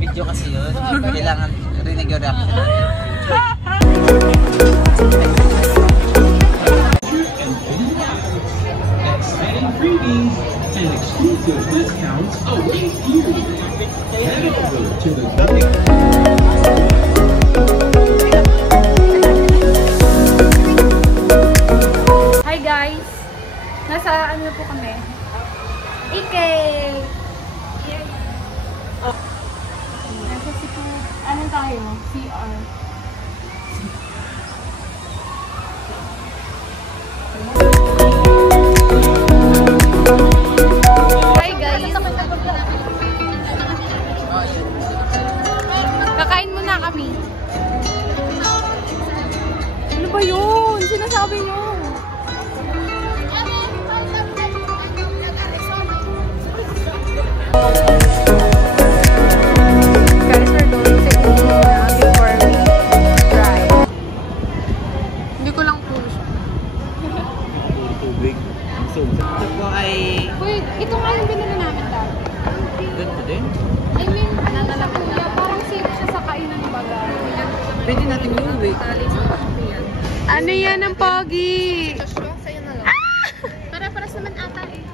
Video kasi yun. Kailangan rinig yung reaction natin. Exciting freebies and exclusive discounts await you. Head over to the Hi guys! Nasa ano po kami? Ike! Nasa ano tayo? CR. Hi guys! Kakain muna kami. Ano ba yun? Sinasabi nyo? Ito po ay... Uy, ito nga yung binili namin dati. Ganito din? I mean, nanalaman niya. Parang safe siya sa kainan baga. Pwede natin yung week. Ano yan ang pogi? Sa'yo na lang. Para-paras naman ata eh.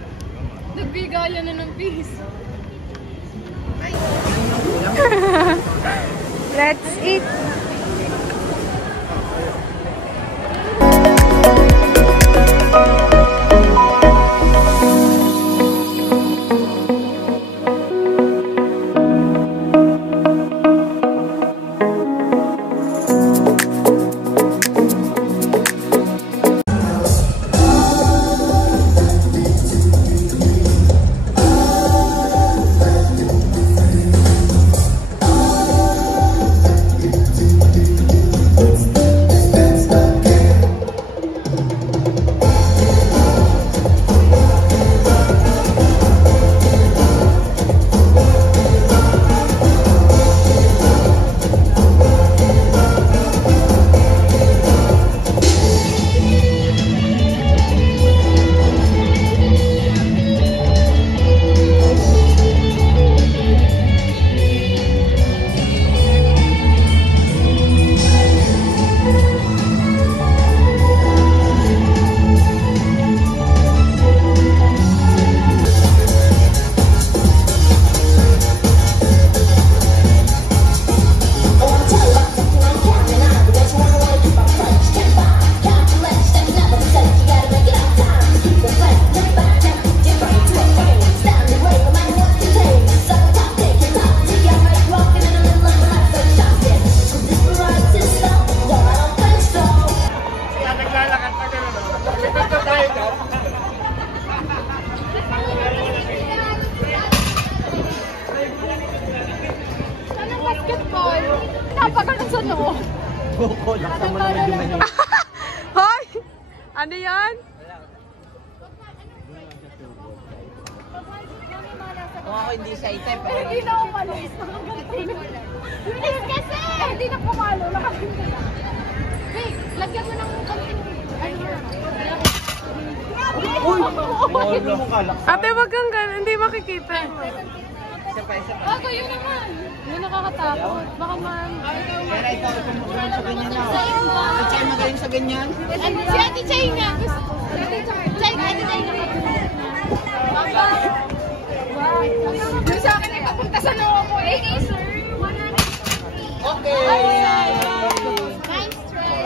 Nagbigayan na ng peace. Let's eat. Napakalang sa noo. Boko, laksa mo naman din na yun. Hoy! Ano yan? Kung ako hindi excited, pero... Hindi na umalis. Bilis kasi! Hindi na pumalo. Nakapinta na. Wait, lagyan mo ng konting... Uy! Wala mo kalak. Ate, wag kang ganun. Hindi makikita. Isa pa. Ako, yun naman. Yun nakakatakot. Baka man... Pero ikaw, kung magaling sa ganyan na. Ate Chay, magaling sa ganyan. Si Ate Chay nga. Ate Chay nga. Yung sa akin ay papunta sa noo mo eh. Okay! Nice try.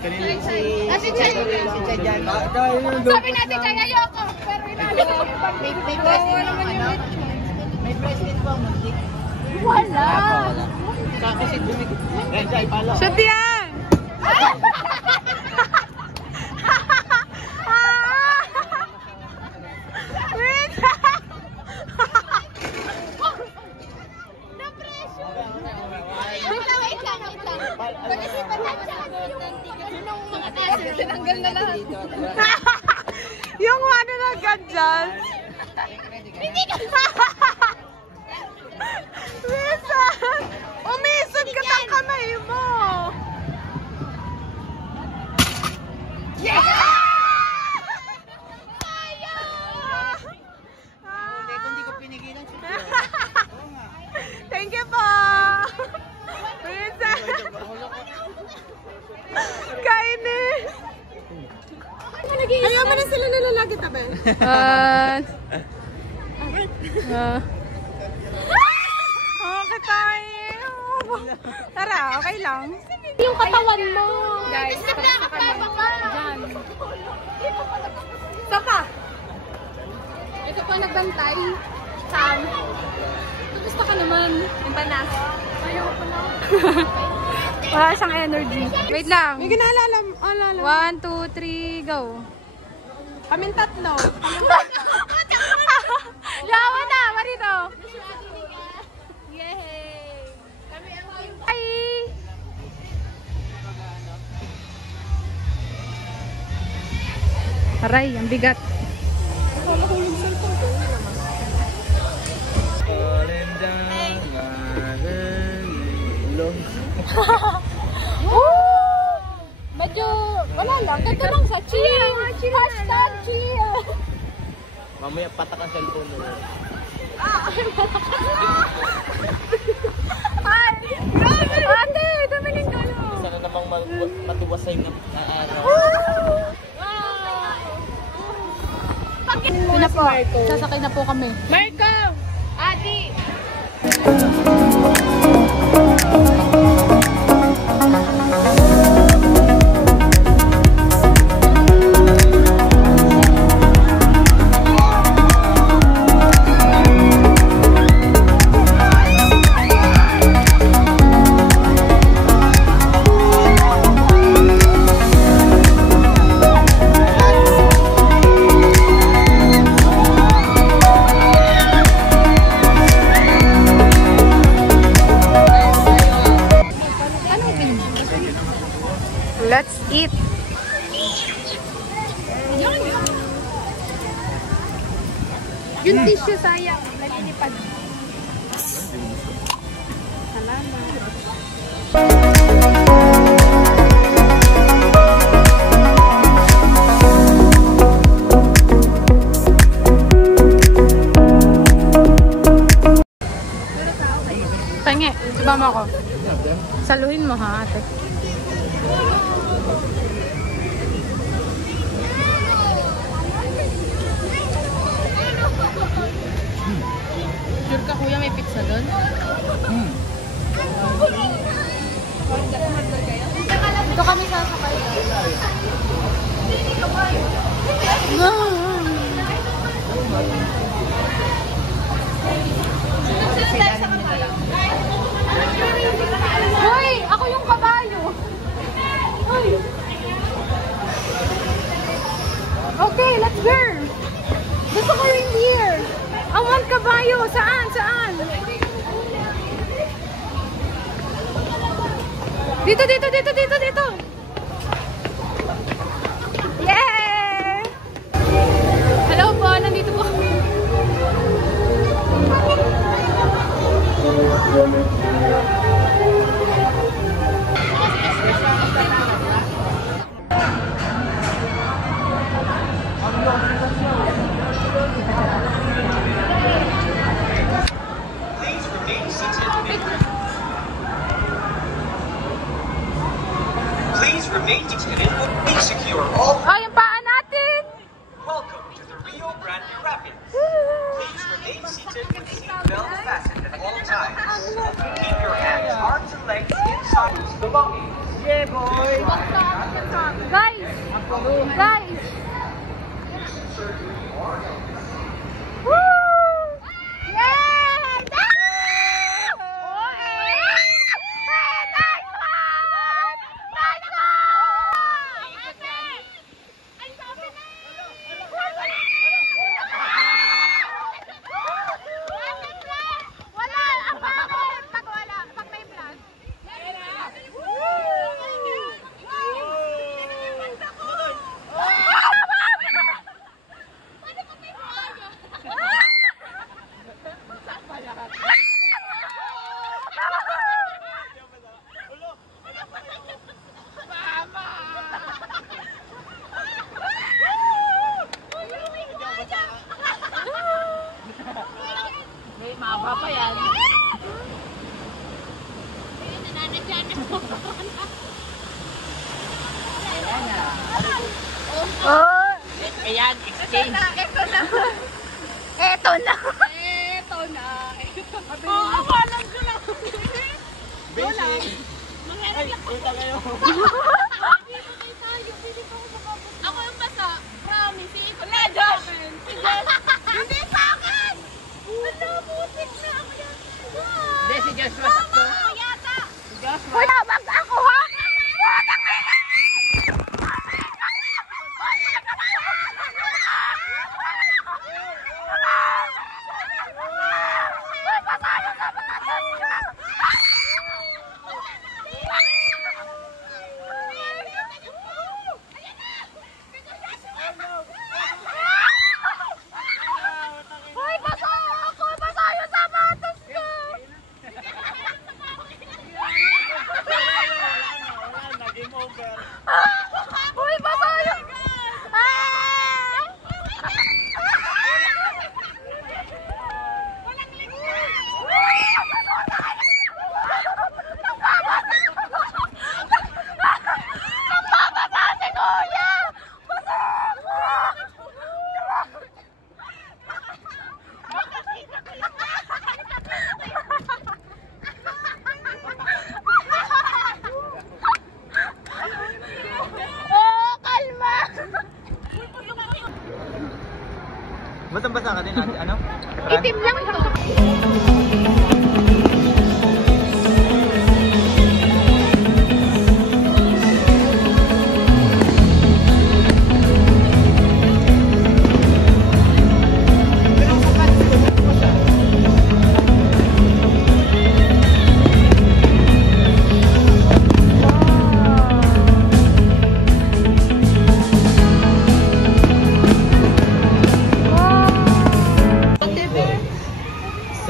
Kanina si... Ate Chay. Si Chay dyan. Sabi natin Chay, ayoko. Pero inalo ko. May bracelet pa ano? May bracelet pa muntik. Wala. Kasi dumikit. Eh, Chay, palo. Shoot yan! Wait! Wait lang. Pag-isipan natin yung mga tasa. Tinanggal na lahat. Yung ano na agad dyan. Hindi ka. Risa! Umisog ka ng kamay mo! Yeah! Kung hindi ko pinigilan, siguro. Oo nga. Ayaw mo na sila nalalagi tabi. Okay tayo. Tara, okay lang. Yung katawan mo. Guys, tapos na kami. Diyan. Saka. Ito po nagbantay. Sam. Gusto ka naman. Yung panas. Ayaw ko na. Wala siyang energy. Wait lang. May ginaalala. 1, 2, 3, go. Kaming tatlo. Yawa na, marito. Yay! Bye! Aray, ang bigat. Medyo, wala lang. Ganito lang sa chill. Hashtag chill. Mamaya patak ang cellphone mo. Ay! Ate! Dumiling ka no! Sana namang matuwasay na araw. Ito na po. Sasakay na po kami. Marco! Ate! Let's eat. Yung tissue sayang. Nalilipad. Salamat. Tangi, sumama ko. Saluhin mo ha, ate. Sure ka kuya, may pizza doon? Dito kami sasakay. Hoy! Ako yung kabayo! Hoy! Okay, let's go! Gusto ko rin here! I want kabayo! Saan? Saan? Dito, dito, dito, dito, dito! Yeah! Hello po! Nandito po kami. Please remain seated and we'll secure all. Oh, yung paa natin! Welcome to the Rio Grande Rapids. Please remain seated with seatbelt fastened at all times. Keep your hands, arms, and legs inside the belongings. Yeah, boy. Guys! Guys! Woo! Yeah! Nice one! Nice wala! Ang bakit? Pag wala, pag may plan. May maba pa yan. Oh! Ayan, exchange. Ito na. Ito na. Oo, alam ko lang. Basic. Ay, punta kayo. Ako yung basa. Promise. Wala, Josh. Hindi sa akin. Wala, putik na ako yan. Hindi, si Joshua sakto. Ako yata. Si Joshua. Wala, wag ako ha. Uy, basa yun! Basang-basa ka din, ate. Ano? Itim lang to.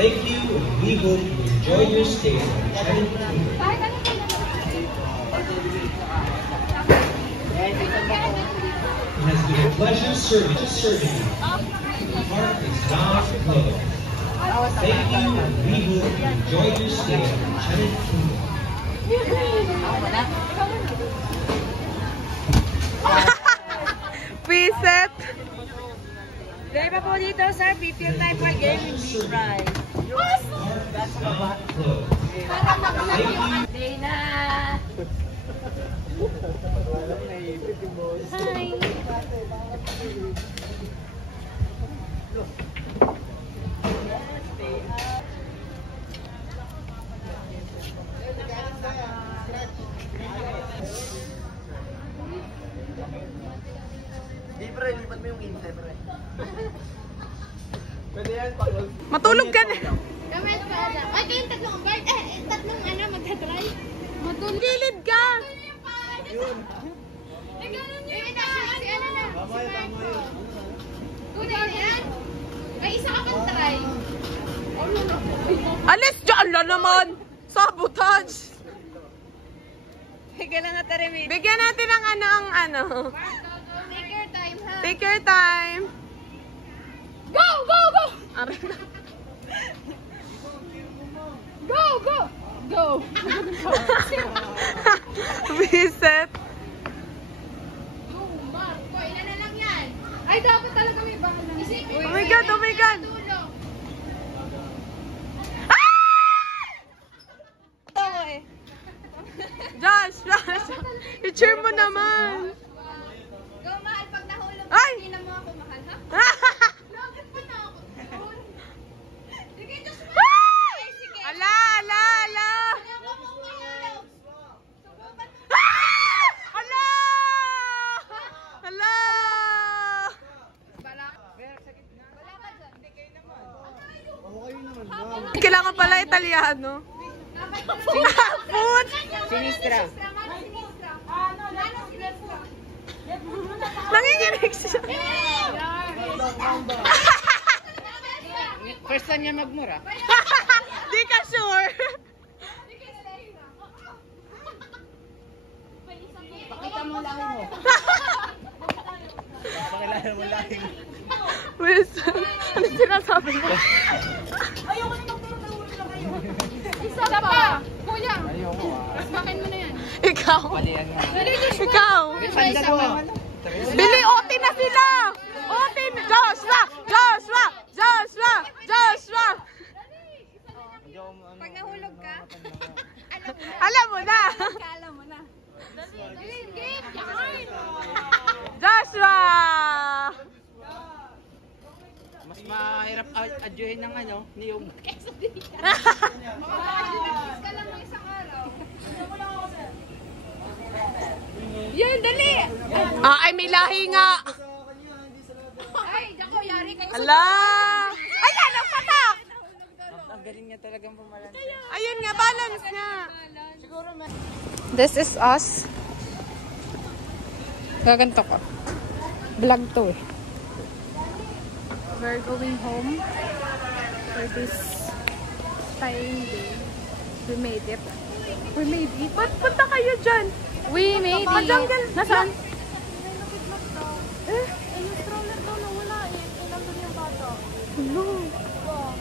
Thank you, and we hope you enjoy your stay at Channel Kingdom. It has been a pleasure serving you. The park is now closed. Thank you, and we hope you enjoy your stay at Channel Kingdom. Reset. Dahil pa po dito, sir, PPL time for gaming big prize. That's now closed. Dana! Hi! Di, pre, lipat mo yung intro, pre. Pwede yan, Matulog ka na. Comment pa lang. Ay, kayong tatlong guard. Tatlong magdadry. Matulog. Gilid ka. Yun. Nagano'n yun. Si ano na? Tama yun. Kunin yan. May isa ka pang try. Alis dyan lang naman. Sabotage. Bigyan na natin Bigyan natin ng ano. Take your time, ha? Take your time. Go! Go! Go! Go! Go! Go! Reset. Marco, ilan na lang yan? Ay, dapat talaga may bakal na. Isipin Oh my God, oh my God. Tulong. Josh. I-cheer mo naman. Go, mahal. Pag nahulog, Ay! hindi na mo ako mahal, ha? Bakit pa na ako doon? Sige, just Ay! sige. Ala. Wala pa mong mahulog. Subukan mo. Ala! Ala! Wala ka dyan. Hindi kayo naman. Okay naman, ma'am. Kailangan pala Italiano. Food! Sinistra. Nanginginig siya. First time niya magmura. Di ka sure. Pakita mo lang mo. Pakilala mo lang. Wilson, ano sinasabi mo? Isa pa. Kuya. Ayoko Bakin mo na yan. Ikaw. Mali yan nga. Ikaw. Sanda mo. Bili OT na sila. ako ano. Pag nahulog ka, Alam mo na. alam mo na. Dali, game. Yan. Joshua! Mas mahirap adyuhin ng ano, niyog. Ka lang ng isang araw. Yan, dali! Ay, may lahi nga. Ay, dako, yari kayo. Ala! Ayan, ang patak! Ang galing niya talagang pumalan. Ayun nga, balance nga. This is us. Gaganto ko. Vlog to eh. We're going home for this trying day. We made it. We made it. Ba't punta kayo dyan? We made it. Nasaan? Yung stroller daw nawala eh. Nandun yung bata. Hello.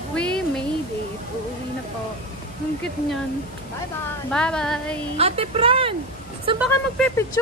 We made it. Uuwi na po. Ang cute niyan. Bye-bye. Bye-bye. Ate Fran, saan ba ka magpipicture?